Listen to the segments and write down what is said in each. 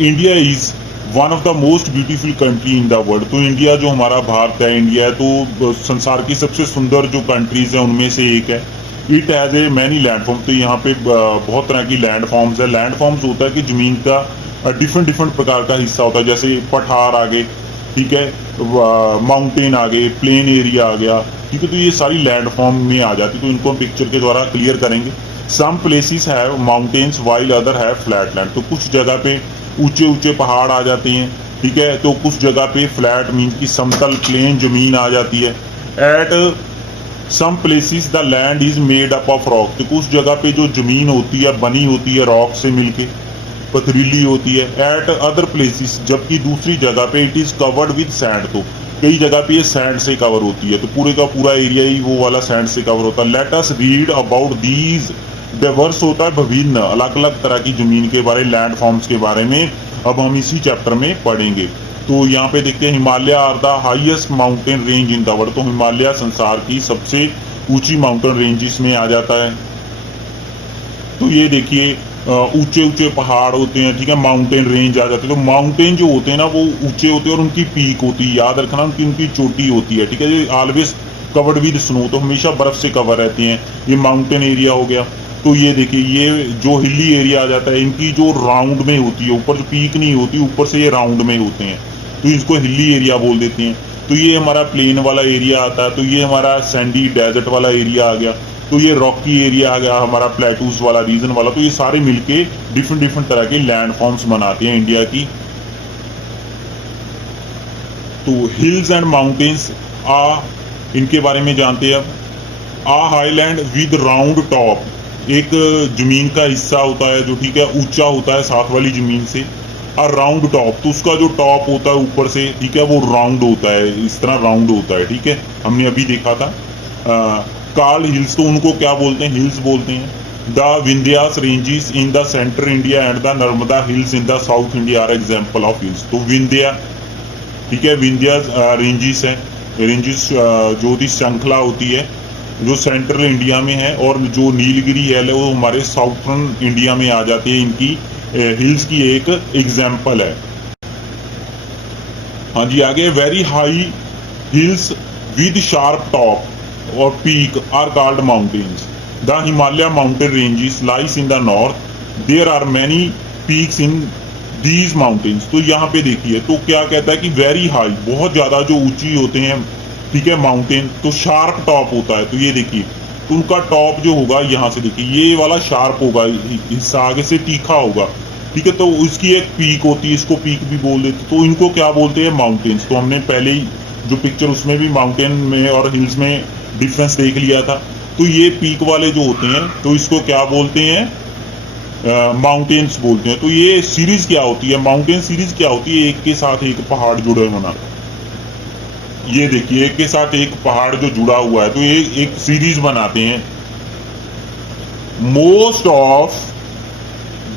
India is one of the most beautiful country in the world. तो India जो हमारा भारत है, इंडिया है, तो संसार की सबसे सुंदर जो कंट्रीज है उनमें से एक है। It has a many landform. तो यहाँ पे बहुत तरह की लैंड फॉर्म्स है। लैंड फॉर्म्स होता है कि जमीन का डिफरेंट डिफरेंट प्रकार का हिस्सा होता है, जैसे पठार आ गए, ठीक है, माउंटेन आ गए, प्लेन एरिया आ गया, ठीक है। तो ये सारी लैंड फॉर्म में आ जाती है, तो इनको हम पिक्चर के द्वारा क्लियर करेंगे। Some places have mountains while other have flat land. तो कुछ जगह पे ऊंचे ऊंचे पहाड़ आ जाते हैं, ठीक है। तो कुछ जगह पे फ्लैट मीन की समतल प्लेन जमीन आ जाती है। At some places the land is made up of rock. तो कुछ जगह पे जो जमीन होती है बनी होती है रॉक से मिलके, पथरीली होती है। एट अदर प्लेसेस, जबकि दूसरी जगह पे it is covered with sand. तो कई जगह पे ये सैंड से कवर होती है, तो पूरे का पूरा एरिया ही वो वाला सैंड से कवर होता है। Let us read about these diverse. होता है विभिन्न अलग अलग तरह की जमीन के बारे, लैंड फॉर्म्स के बारे में अब हम इसी चैप्टर में पढ़ेंगे। तो यहाँ पे देखते हैं Himalaya are the highest mountain range in the world. तो हिमालय संसार की सबसे ऊंची माउंटेन रेंजेस में आ जाता है। तो ये देखिए ऊंचे ऊंचे पहाड़ होते हैं, ठीक है, माउंटेन रेंज आ जाते हैं। तो माउंटेन जो होते हैं ना वो ऊंचे होते हैं और उनकी पीक होती है, याद रखना, उनकी उनकी चोटी होती है, ठीक है। ये ऑलवेज कवर्ड विद स्नो, तो हमेशा बर्फ से कवर रहती हैं। ये माउंटेन एरिया हो गया। तो ये देखिए ये जो हिली एरिया आ जाता है, इनकी जो राउंड में होती है, ऊपर जो पीक नहीं होती, ऊपर से ये राउंड में होते हैं, तो इसको हिली एरिया बोल देते हैं। तो ये हमारा प्लेन वाला एरिया आता है। तो ये हमारा सैंडी डेजर्ट वाला एरिया आ गया। तो ये रॉकी एरिया आ गया हमारा, प्लेटूज वाला रीजन वाला। तो ये सारे मिलके डिफरेंट डिफरेंट तरह के लैंड फॉर्म्स बनाते हैं इंडिया की। तो हिल्स एंड माउंटेन्स आ, इनके बारे में जानते हैं अब। आ हाईलैंड विद राउंड टॉप, एक जमीन का हिस्सा होता है जो, ठीक है, ऊंचा होता है साथ वाली जमीन से। और राउंड टॉप, तो उसका जो टॉप होता है ऊपर से, ठीक है, वो राउंड होता है, इस तरह राउंड होता है, ठीक है। हमने अभी देखा था कार्ल हिल्स। तो उनको क्या बोलते हैं? हिल्स बोलते हैं। The Vindhyas ranges in the central India and the Narmada hills in the south India are example of hills. तो विंध्या, ठीक है, विंध्या रेंजेस है, रेंजेस जो होती श्रृंखला होती है जो सेंट्रल इंडिया में है, और जो नीलगिरी हिल है वो हमारे साउथर्न इंडिया में आ जाती है। इनकी हिल्स की एक एग्जाम्पल है। हाँ जी, आगे very high hills with sharp top और peak are called mountains. The Himalaya mountain ranges lies in the north. There are many peaks in these mountains. तो यहाँ पे देखिए तो क्या कहता है कि वेरी हाई, बहुत ज्यादा जो ऊंची होते हैं, ठीक है, माउंटेन, तो शार्प टॉप होता है। तो ये देखिए तो उनका टॉप जो होगा यहाँ से देखिए ये वाला शार्प होगा, हिस्सा आगे से तीखा होगा, ठीक है। तो उसकी एक पीक होती है, इसको पीक भी बोल देते। तो इनको क्या बोलते हैं? माउंटेन्स। तो हमने पहले ही जो पिक्चर उसमें भी माउंटेन में और हिल्स में डिफरेंस देख लिया था। तो ये पीक वाले जो होते हैं तो इसको क्या बोलते हैं? माउंटेन्स बोलते हैं। तो ये सीरीज क्या होती है? माउंटेन सीरीज क्या होती है? एक के साथ एक पहाड़ जुड़े होना। ये देखिए एक के साथ एक पहाड़ जो जुड़ा हुआ है, तो ये एक सीरीज बनाते हैं। Most of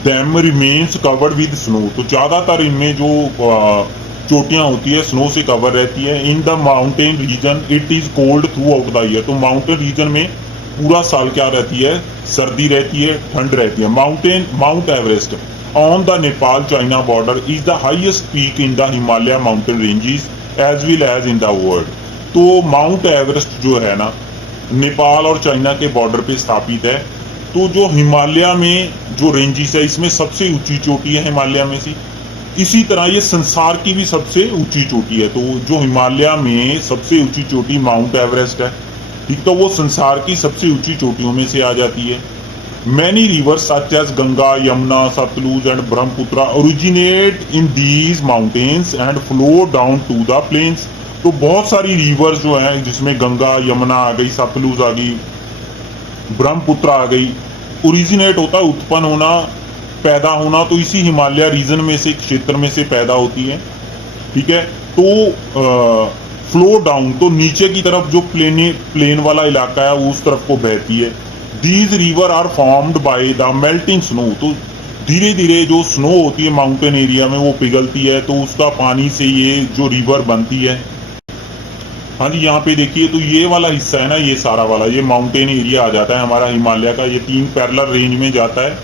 them remains covered with snow. तो ज्यादातर इनमें जो चोटियां होती है स्नो से कवर रहती है। In the mountain region it is cold through out the year. तो माउंटेन रीजन में पूरा साल क्या रहती है? सर्दी रहती है, ठंड रहती है। Mount Everest on the Nepal China border is the highest peak in the Himalaya mountain ranges as well as in the world. तो माउंट एवरेस्ट जो है ना, नेपाल और चाइना के बॉर्डर पे स्थापित है। तो जो हिमालय में जो रेंजेस है, इसमें सबसे ऊंची चोटी है हिमालय में से। इसी तरह ये संसार की भी सबसे ऊंची चोटी है। तो जो हिमालय में सबसे ऊंची चोटी माउंट एवरेस्ट है, ठीक, तो वो संसार की सबसे ऊंची चोटियों में से आ जाती है। Many rivers such as Ganga, Yamuna, Satluj and Brahmaputra originate in these mountains and flow down to the plains. तो बहुत सारी रिवर्स जो हैं, जिसमें गंगा, यमुना आ गई, सतलुज आ गई, ब्रह्मपुत्र आ गई, ओरिजिनेट होता है उत्पन्न होना, पैदा होना, तो इसी हिमालय रीजन में से, क्षेत्र में से पैदा होती है, ठीक है। तो फ्लो डाउन, तो नीचे की तरफ जो प्लेन वाला इलाका है वो उस तरफ को बहती है। These river are formed by the melting snow. तो धीरे धीरे जो स्नो होती है माउंटेन एरिया में वो पिघलती है, तो उसका पानी से ये जो रिवर बनती है। हाँ जी, यहाँ पे देखिए तो ये वाला हिस्सा है ना, ये सारा वाला ये माउंटेन एरिया आ जाता है हमारा हिमालय का। ये 3 पैरेलल रेंज में जाता है।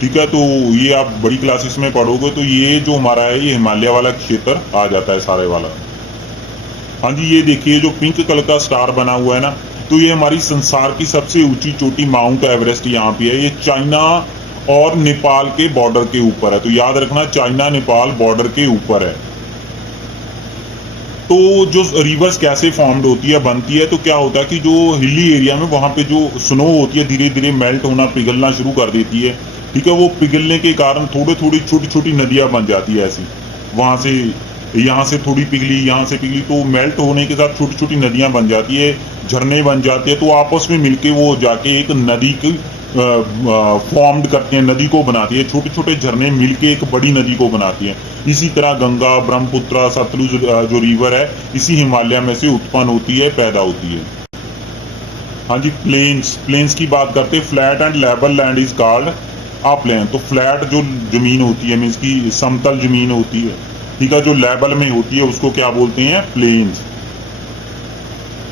ठीक है। तो ये आप बड़ी क्लासेस में पढ़ोगे तो ये जो हमारा है ये हिमालय वाला क्षेत्र आ जाता है सारे वाला। हाँ जी, ये देखिए जो पिंक कलर का स्टार बना हुआ है ना, तो ये हमारी संसार की सबसे ऊंची चोटी माउंट एवरेस्ट यहाँ पे है। ये चाइना और नेपाल के बॉर्डर के ऊपर है, तो याद रखना चाइना नेपाल बॉर्डर के ऊपर है। तो जो रिवर्स कैसे फॉर्म्ड होती है, बनती है, तो क्या होता है कि जो हिली एरिया में वहां पे जो स्नो होती है धीरे धीरे मेल्ट होना, पिघलना शुरू कर देती है। ठीक है, वो पिघलने के कारण थोड़ी थोड़ी छोटी छोटी नदियां बन जाती है ऐसी, वहां से यहाँ से थोड़ी पिघली, यहाँ से पिघली, तो मेल्ट होने के साथ छोटी छोटी नदियां बन जाती है, झरने बन जाते हैं, तो आपस में मिलके वो जाके एक नदी की फॉर्म्ड करते हैं, नदी को बनाती है। छोटे छोटे झरने मिलके एक बड़ी नदी को बनाती हैं। इसी तरह गंगा, ब्रह्मपुत्र, सतलुज जो रिवर है इसी हिमालय में से उत्पन्न होती है, पैदा होती है। हाँ जी, प्लेन्स की बात करते हैं। Flat and level land is called a plain. तो फ्लैट जो जमीन होती है, मीन्स की समतल जमीन होती है, ठीक है, जो लेवल में होती है उसको क्या बोलते हैं, plains.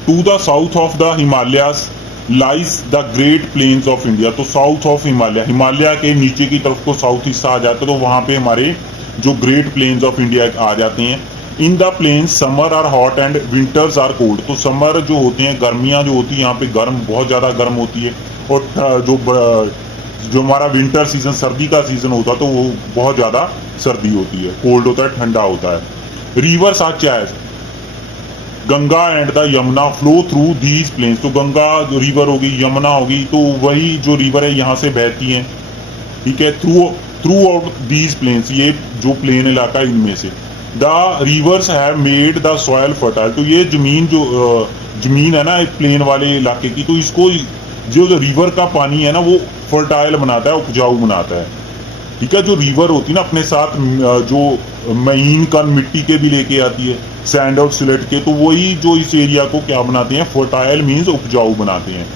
To the south of the Himalayas lies the great plains of India. तो साउथ ऑफ हिमालय, हिमालय के नीचे की तरफ को साउथ हिस्सा आ जाता है, तो वहां पे हमारे जो ग्रेट प्लेन्स ऑफ इंडिया आ जाते हैं। In the plains summer are hot and winters are cold. तो समर जो होते हैं, गर्मियां जो होती है यहाँ पे गर्म, बहुत ज्यादा गर्म होती है, और जो हमारा विंटर सीजन, सर्दी का सीजन होता है, तो वो बहुत ज्यादा सर्दी होती है, कोल्ड होता है, ठंडा होता है। Rivers such as Ganga and the Yamuna flow through these plains. तो गंगा जो रिवर होगी, यमुना होगी, तो वही जो रिवर है यहाँ से बहती है, ठीक है, थ्रू आउट दीज प्लेन्स, ये जो प्लेन इलाका है इनमें से। The reverse have made the soil fertile. तो ये जमीन जो जमीन है ना एक प्लेन वाले इलाके की, तो इसको जो रिवर का पानी है ना वो फर्टाइल बनाता है, उपजाऊ बनाता है। ठीक है, जो रिवर होती है ना अपने साथ जो महीन कण मिट्टी के भी लेके आती है, सैंड और सिलेट के, तो वही जो इस एरिया को क्या बनाते हैं, फर्टाइल मीन्स उपजाऊ बनाते हैं।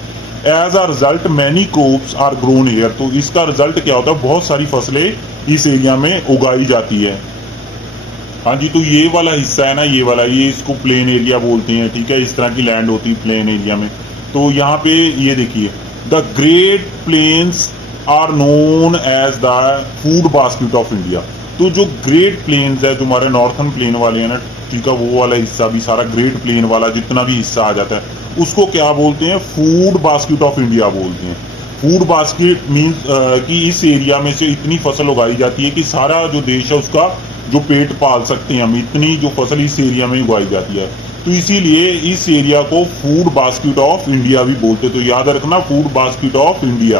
As a result many crops are grown here. तो इसका रिजल्ट क्या होता है, बहुत सारी फसलें इस एरिया में उगाई जाती है। हाँ जी, तो ये वाला हिस्सा है ना, ये वाला, ये इसको प्लेन एरिया बोलते हैं। ठीक है, इस तरह की लैंड होती है प्लेन एरिया में। तो यहाँ पे ये देखिए, the great plains are known as the food basket of India. तो जो ग्रेट प्लेन्स है, जो हमारे नॉर्थन प्लेन वाले हैं ना, ठीक है, वो वाला हिस्सा भी सारा ग्रेट प्लेन वाला जितना भी हिस्सा आ जाता है उसको क्या बोलते हैं, फूड बास्केट ऑफ इंडिया बोलते हैं। फूड बास्केट मीन्स कि इस एरिया में से इतनी फसल उगाई जाती है कि सारा जो देश है उसका जो पेट पाल सकते हैं हम, इतनी जो फसल इस एरिया में उगाई जाती है। तो इसीलिए इस एरिया को फूड बास्केट ऑफ इंडिया भी बोलते हैं। तो याद रखना, फूड बास्केट ऑफ इंडिया।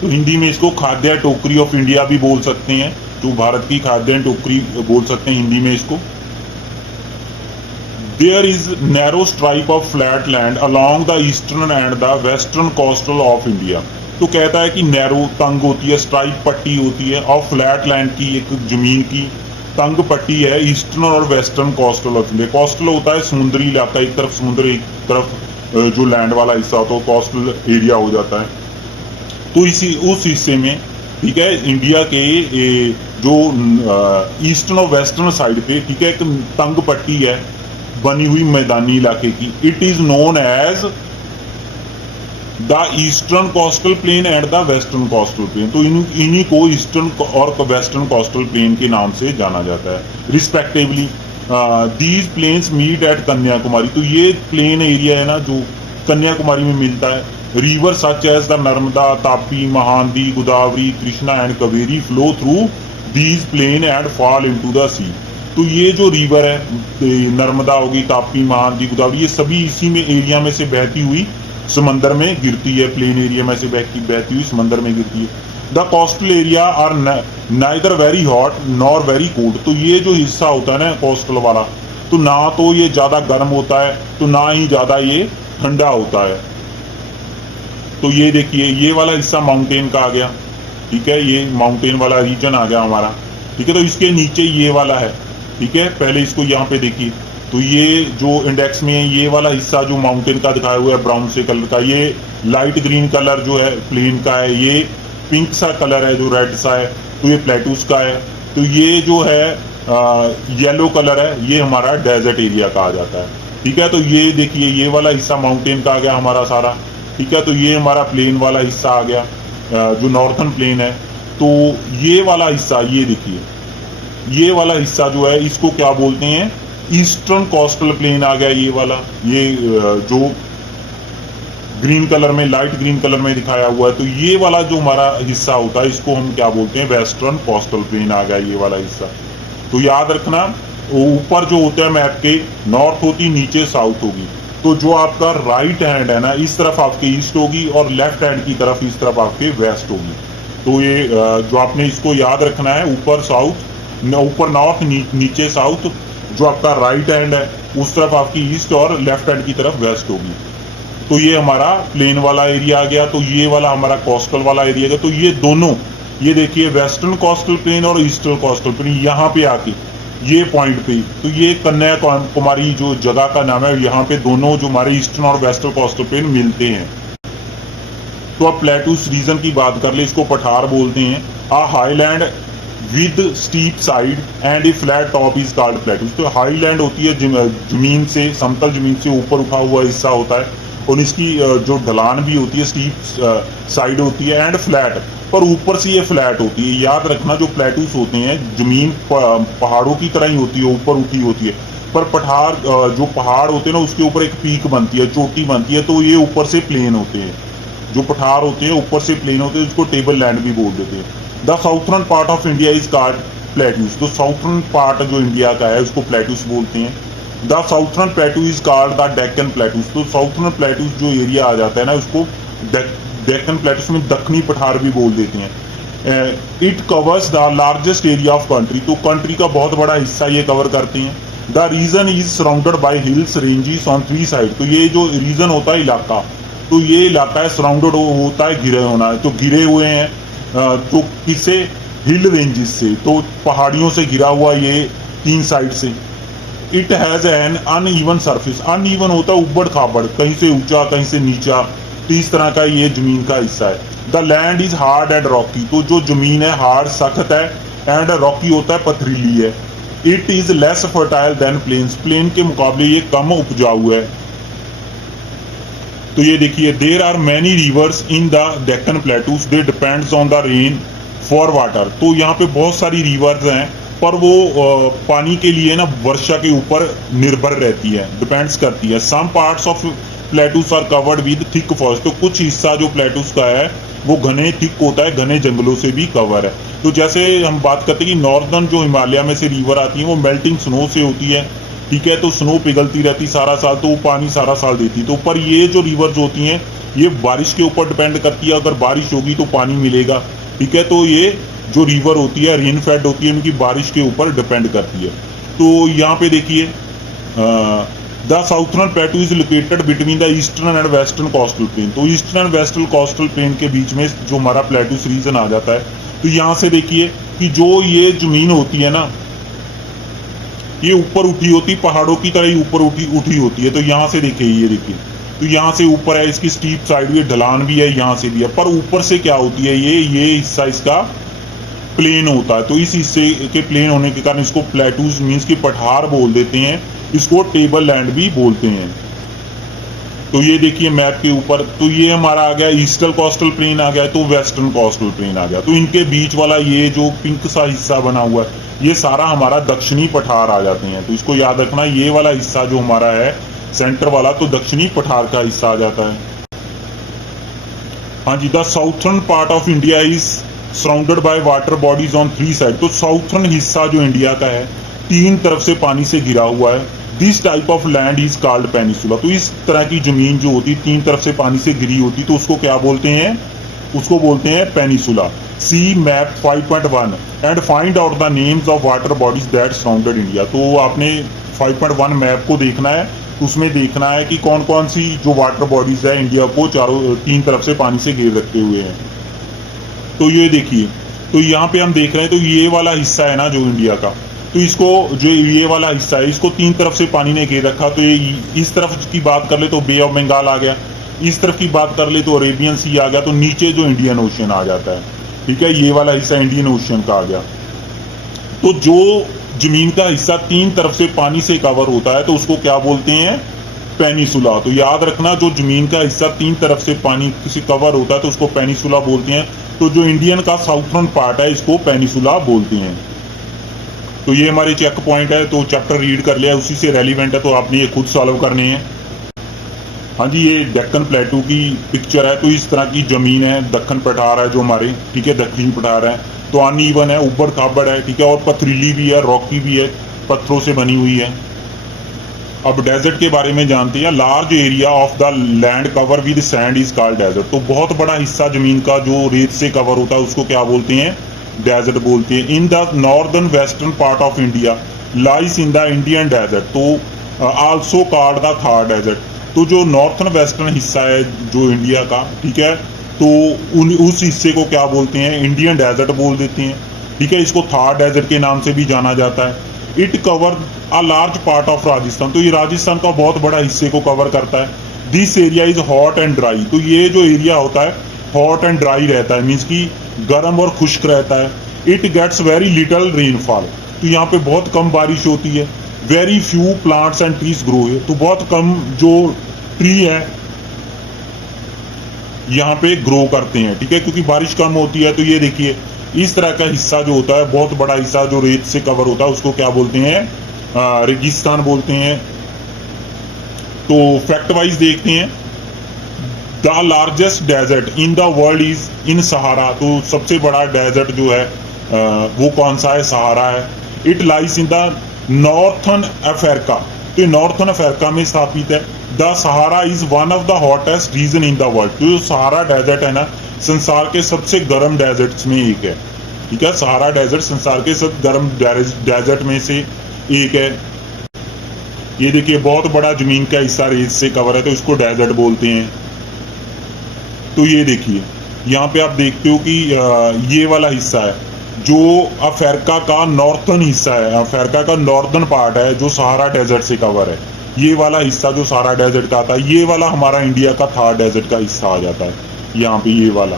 तो हिंदी में इसको खाद्य टोकरी ऑफ इंडिया भी बोल सकते हैं, तो भारत की खाद्य टोकरी बोल सकते हैं हिंदी में इसको। There is narrow stripe of flat land along the eastern and the western coastal of India. तो कहता है कि नैरो तंग होती है, स्ट्राइप पट्टी होती है, और फ्लैट लैंड की एक जमीन की तंग पट्टी है ईस्टर्न और western coastal of India. Coastal होता है समुद्री इलाका, एक तरफ समुद्र, एक तरफ जो लैंड वाला हिस्सा होता है कोस्टल एरिया हो जाता है। तो इसी उस हिस्से में, ठीक है, इंडिया के जो ईस्टर्न और वेस्टर्न साइड पे, ठीक है, एक तंग पट्टी है बनी हुई मैदानी इलाके की। It is known as the eastern coastal plain and the western coastal plain. तो इन्हीं को ईस्टर्न और वेस्टर्न कोस्टल प्लेन के नाम से जाना जाता है respectively. These plains meet at Kanyakumari. तो ये प्लेन एरिया है ना जो कन्याकुमारी में मिलता है। River such as the Narmada, Tapi, Mahanadi, Godavari, Krishna and Kaveri flow through these plain and fall into the sea. तो ये जो रिवर है, नर्मदा होगी, तापी, महानदी, गोदावरी, ये सभी इसी में एरिया में से बहती हुई समंदर में गिरती है, प्लेन एरिया में से बहती हुई समंदर में गिरती है। The coastal area are neither very hot nor very cold. तो ये जो हिस्सा होता है ना कोस्टल वाला, तो ना तो ये ज्यादा गर्म होता है, तो ना ही ज्यादा ये ठंडा होता है। तो ये देखिए, ये वाला हिस्सा माउंटेन का आ गया, ठीक है, ये माउंटेन वाला रीजन आ गया हमारा, ठीक है। तो इसके नीचे ये वाला है, ठीक है, पहले इसको यहाँ पे देखिए। तो ये जो इंडेक्स में ये वाला हिस्सा जो माउंटेन का दिखाया हुआ है ब्राउन से कलर का, ये लाइट ग्रीन कलर जो है प्लेन का है, ये पिंक सा कलर है जो रेड सा है, तो ये प्लेटूस का है। तो ये जो है येलो कलर है, ये हमारा डेजर्ट एरिया का आ जाता है, ठीक है। तो ये देखिए, ये वाला हिस्सा माउंटेन का आ गया हमारा सारा, ठीक है। तो ये हमारा प्लेन वाला हिस्सा आ गया जो नॉर्थन प्लेन है। तो ये वाला हिस्सा, ये देखिए, ये वाला हिस्सा जो है इसको क्या बोलते हैं, ईस्टर्न कोस्टल प्लेन आ गया ये वाला। ये जो ग्रीन कलर में, लाइट ग्रीन कलर में दिखाया हुआ है, तो ये वाला जो हमारा हिस्सा होता है इसको हम क्या बोलते हैं, वेस्टर्न कोस्टल प्लेन आ गया ये वाला हिस्सा। तो याद रखना, ऊपर जो होता है मैप के, नॉर्थ होती, नीचे साउथ होगी। तो जो आपका राइट हैंड है ना, इस तरफ आपके ईस्ट होगी और लेफ्ट हैंड की तरफ इस तरफ आपके वेस्ट होगी। तो ये जो आपने इसको याद रखना है, ऊपर साउथ, ऊपर नॉर्थ, नीचे साउथ। जो आपका राइट हैंड है उस तरफ आपकी ईस्ट और लेफ्ट हैंड की तरफ वेस्ट होगी। तो ये हमारा प्लेन वाला एरिया आ गया, तो ये वाला हमारा कोस्टल वाला एरिया गया। तो ये दोनों, ये देखिए वेस्टर्न कोस्टल प्लेन और ईस्टर्न कोस्टल प्लेन यहाँ पे आके, ये पॉइंट पे, तो ये कन्याकुमारी जो जगह का नाम है, यहाँ पे दोनों जो हमारे ईस्टर्न और वेस्टर्न कोस्टल प्लेन मिलते हैं। तो अब प्लेटूस रीजन की बात कर ले, इसको पठार बोलते हैं। A highland with steep side and a flat top is called plateaus. तो हाईलैंड होती है जमीन से, समतल जमीन से ऊपर उठा हुआ हिस्सा होता है, और इसकी जो ढलान भी होती है, स्टीप साइड होती है, एंड फ्लैट, पर ऊपर से ये फ्लैट होती है। याद रखना, जो प्लेटूस होते हैं जमीन पहाड़ों की तरह ही होती है, ऊपर उठी होती है, पर पठार जो पहाड़ होते हैं ना, उसके ऊपर एक पीक बनती है, चोटी बनती है, तो ये ऊपर से प्लेन होते हैं। जो पठार होते हैं ऊपर से प्लेन होते हैं, उसको टेबल लैंड भी बोल देते हैं। The southern part of India is called plateaus. तो साउथर्न पार्ट जो इंडिया का है उसको प्लेटूस बोलते हैं। The southern plateau is called the Deccan plateaus. तो साउथर्न प्लेटूस जो एरिया आ जाता है ना, उसको डेक्कन प्लेटूस में दक्षिणी पठार भी बोल देते हैं। It covers the largest area of country. तो कंट्री का बहुत बड़ा हिस्सा ये कवर करते हैं। The region is surrounded by hills ranges on 3 side. तो ये जो रीजन होता है इलाका, तो ये इलाका है सराउंडेड होता है, घिरे होना है, तो घिरे हुए हैं तो किससे, हिल रेंजेस से, तो पहाड़ियों से घिरा हुआ ये 3 साइड से। It has an uneven surface. Uneven होता है उबड़ खाबड़, कहीं से ऊंचा कहीं से नीचा, तो इस तरह का ये जमीन का हिस्सा है। The land is hard and Rocky. तो जो जमीन है हार्ड सख्त है, एंड रॉकी होता है पथरीली है। It is less fertile than plains. Plain के मुकाबले ये कम उपजाऊ है। तो ये देखिए, there are many rivers in the Deccan plateaus, they depends on the rain for water. तो यहाँ पे बहुत सारी रिवर्स हैं, पर वो पानी के लिए ना वर्षा के ऊपर निर्भर रहती है, डिपेंड्स करती है। Some parts of plateaus are covered with thick forest. तो कुछ हिस्सा जो प्लेटूस का है वो घने थिक होता है, घने जंगलों से भी कवर है। तो जैसे हम बात करते हैं कि नॉर्दर्न जो हिमालय में से रिवर आती है वो मेल्टिंग स्नो से होती है, ठीक है, तो स्नो पिघलती रहती सारा साल, तो वो पानी सारा साल देती। तो पर ये जो रिवर्स होती हैं ये बारिश के ऊपर डिपेंड करती है, अगर बारिश होगी तो पानी मिलेगा, ठीक है। तो ये जो रिवर होती है रेन फेड होती है, उनकी बारिश के ऊपर डिपेंड करती है। तो यहाँ पे देखिए, the southern plateau is located between the eastern and western coastal plain. तो eastern and western coastal plain के बीच में जो हमारा प्लेटूस रीजन आ जाता है। तो यहाँ से देखिए कि जो ये जमीन होती है ना, ये ऊपर उठी होती, पहाड़ों की तरह ही ऊपर उठी होती है। तो यहाँ से देखिए, ये देखिए, तो यहाँ से ऊपर है, इसकी स्टीप साइड भी, ढलान भी है, यहाँ से भी है, पर ऊपर से क्या होती है, ये हिस्सा इसका प्लेन होता है। तो इस हिस्से के प्लेन होने के कारण इसको प्लेटूज मीन्स की पठार बोल देते हैं, इसको टेबल लैंड भी बोलते हैं। तो ये देखिए मैप के ऊपर, तो ये हमारा आ गया ईस्टर्न कोस्टल प्लेन आ गया, तो वेस्टर्न कोस्टल प्लेन आ गया। तो इनके बीच वाला ये जो पिंक सा हिस्सा बना हुआ है, ये सारा हमारा दक्षिणी पठार आ जाते हैं। तो इसको याद रखना, ये वाला हिस्सा जो हमारा है सेंटर वाला, तो दक्षिणी पठार का हिस्सा आ जाता है। हाँ जी, the southern part of India is surrounded by water bodies on 3 side. तो साउथर्न हिस्सा जो इंडिया का है 3 तरफ से पानी से घिरा हुआ है। This type of land is called peninsula. तो इस तरह की जमीन जो होती है 3 तरफ से पानी से घिरी होती, तो उसको क्या बोलते हैं, उसको बोलते हैं peninsula. See map 5.1 and find out the names of water bodies that surrounded India. तो आपने 5.1 मैप को देखना है, उसमें देखना है कि कौन कौन सी जो वाटर बॉडीज है इंडिया को 3 तरफ से पानी से घेर रखे हुए हैं। तो ये देखिए, तो यहाँ पे हम देख रहे हैं, तो ये वाला हिस्सा है ना जो इंडिया का, तो इसको जो ये वाला हिस्सा है इसको 3 तरफ से पानी ने घेर रखा। तो ये इस तरफ की बात कर ले तो बे ऑफ बंगाल आ गया, इस तरफ की बात कर ले तो अरेबियन सी आ गया, तो नीचे जो इंडियन ओशन आ जाता है, ठीक है, ये वाला हिस्सा इंडियन ओशन का आ गया। तो जो जमीन का हिस्सा 3 तरफ से पानी से कवर होता है तो उसको क्या बोलते हैं, पेनिसुला। तो याद रखना, जो जमीन का हिस्सा तीन तरफ से पानी से कवर होता है तो उसको पेनिसुला बोलते हैं। तो जो इंडियन का साउथर्न पार्ट है इसको पेनिसुला बोलते हैं। तो ये हमारे चेक पॉइंट है, तो चैप्टर रीड कर लिया, उसी से रेलिवेंट है, तो आपने ये खुद सॉल्व करने हैं। हाँ जी, ये दक्कन प्लेटू की पिक्चर है। तो इस तरह की जमीन है, दक्कन पठार है जो हमारे, ठीक है, दक्षिणी पठार है। तो अनइवन है, उबड़ खाबड़ है, ठीक है, और पथरीली भी है, रॉकी भी है, पत्थरों से बनी हुई है। अब डेजर्ट के बारे में जानते हैं। Large area of the land cover with sand is called desert. तो बहुत बड़ा हिस्सा जमीन का जो रेत से कवर होता है उसको क्या बोलते हैं? डेजर्ट बोलते हैं। In the northern western part of India lies in the Indian desert, तो also called the Thar desert. तो जो नॉर्थन वेस्टर्न हिस्सा है जो इंडिया का, ठीक है, तो उस हिस्से को क्या बोलते हैं? इंडियन डेजर्ट बोल देते हैं, ठीक है। इसको थार डेजर्ट के नाम से भी जाना जाता है। It cover a large part of Rajasthan. तो ये राजस्थान का बहुत बड़ा हिस्से को कवर करता है। This area is hot and dry. तो ये जो एरिया होता है हॉट एंड ड्राई रहता है, मीन्स कि गर्म और खुश्क रहता है। It gets very little rainfall. तो यहाँ पे बहुत कम बारिश होती है। Very few plants and trees grow है। तो बहुत कम जो ट्री है यहाँ पे ग्रो करते हैं, ठीक है, क्योंकि बारिश कम होती है। तो ये देखिए, इस तरह का हिस्सा जो होता है, बहुत बड़ा हिस्सा जो रेत से कवर होता है, उसको क्या बोलते हैं? रेगिस्तान बोलते हैं। तो फैक्ट वाइज देखते हैं। The largest desert in the world is in Sahara. तो सबसे बड़ा डेजर्ट जो है वो कौन सा है? सहारा है। It lies in the northern Africa. तो नॉर्थन अफ्रीका में स्थापित है। The Sahara is one of the hottest region in the world. तो जो सहारा डेजर्ट है ना, संसार के सबसे गर्म डेजर्ट्स में एक है, ठीक है। सहारा डेजर्ट संसार के सब गर्म डेजर्ट में से एक है। ये देखिए, बहुत बड़ा जमीन का हिस्सा रेत से कवर है, तो इसको डेजर्ट बोलते हैं। तो ये देखिए, यहाँ पे आप देखते हो कि ये वाला हिस्सा है जो अफ्रीका का नॉर्थन हिस्सा है, अफ्रीका का नॉर्दर्न पार्ट है जो सहारा डेजर्ट से कवर है। ये वाला हिस्सा जो सहारा डेजर्ट का आता है, ये वाला हमारा इंडिया का थार डेजर्ट का हिस्सा आ जाता है, यहाँ पे ये वाला।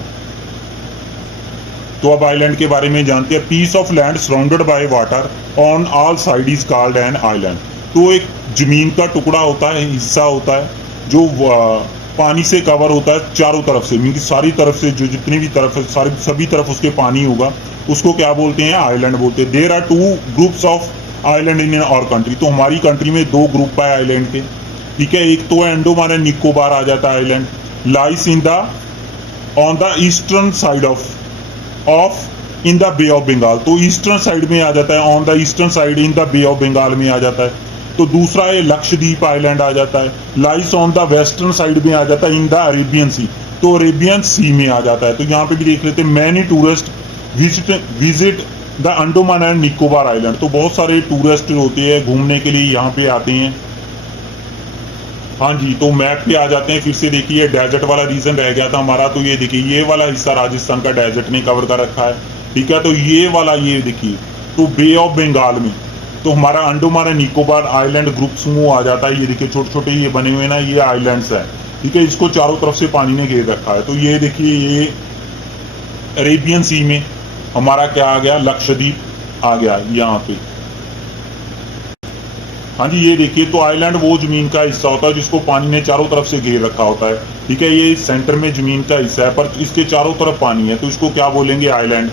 तो अब आइलैंड के बारे में जानते हैं। Piece of land surrounded by water on all side is called an island. तो एक जमीन का टुकड़ा होता है, हिस्सा होता है जो पानी से कवर होता है चारों तरफ से, मीन सारी तरफ से, जो जितनी भी तरफ है सारी सभी तरफ उसके पानी होगा, उसको क्या बोलते हैं? आइलैंड बोलते हैं। There are two groups of island in our country. तो हमारी कंट्री में दो ग्रुप है आइलैंड के, ठीक है। एक तो अंडमान एंड निकोबार आ जाता है island, lies in the on the eastern side of in the Bay of Bengal. तो ईस्टर्न साइड में आ जाता है, on the eastern side in the Bay of Bengal में आ जाता है। तो दूसरा है लक्षद्वीप आइलैंड आ जाता है, लाइस ऑन द वेस्टर्न साइड में आ जाता है इन द अरेबियन सी। तो अरेबियन सी में आ जाता है। तो यहाँ पे भी देख लेते हैं, many tourist visit the Andaman and Nicobar island. तो बहुत सारे टूरिस्ट होते हैं घूमने के लिए यहाँ पे आते हैं। हाँ जी, तो मैप पे आ जाते हैं फिर से। देखिए, डेजर्ट वाला रीजन रह गया था हमारा। तो ये देखिए, ये वाला हिस्सा राजस्थान का डेजर्ट ने कवर कर रखा है, ठीक है। तो ये वाला, ये देखिए, तो बे ऑफ बंगाल में तो हमारा Andaman and Nicobar island group समूह आ जाता है। ये देखिए, छोटे छोटे ये बने हुए ना, ये आइलैंड्स हैं, ठीक है। इसको चारों तरफ से पानी ने घेर रखा है। तो ये देखिए, ये अरेबियन सी में हमारा क्या आ गया? लक्षद्वीप आ गया यहाँ पे। हाँ जी, ये देखिए, तो आइलैंड वो जमीन का हिस्सा होता है जिसको पानी ने चारों तरफ से घेर रखा होता है, ठीक है। ये सेंटर में जमीन का हिस्सा है पर इसके चारों तरफ पानी है, तो इसको क्या बोलेंगे? आइलैंड।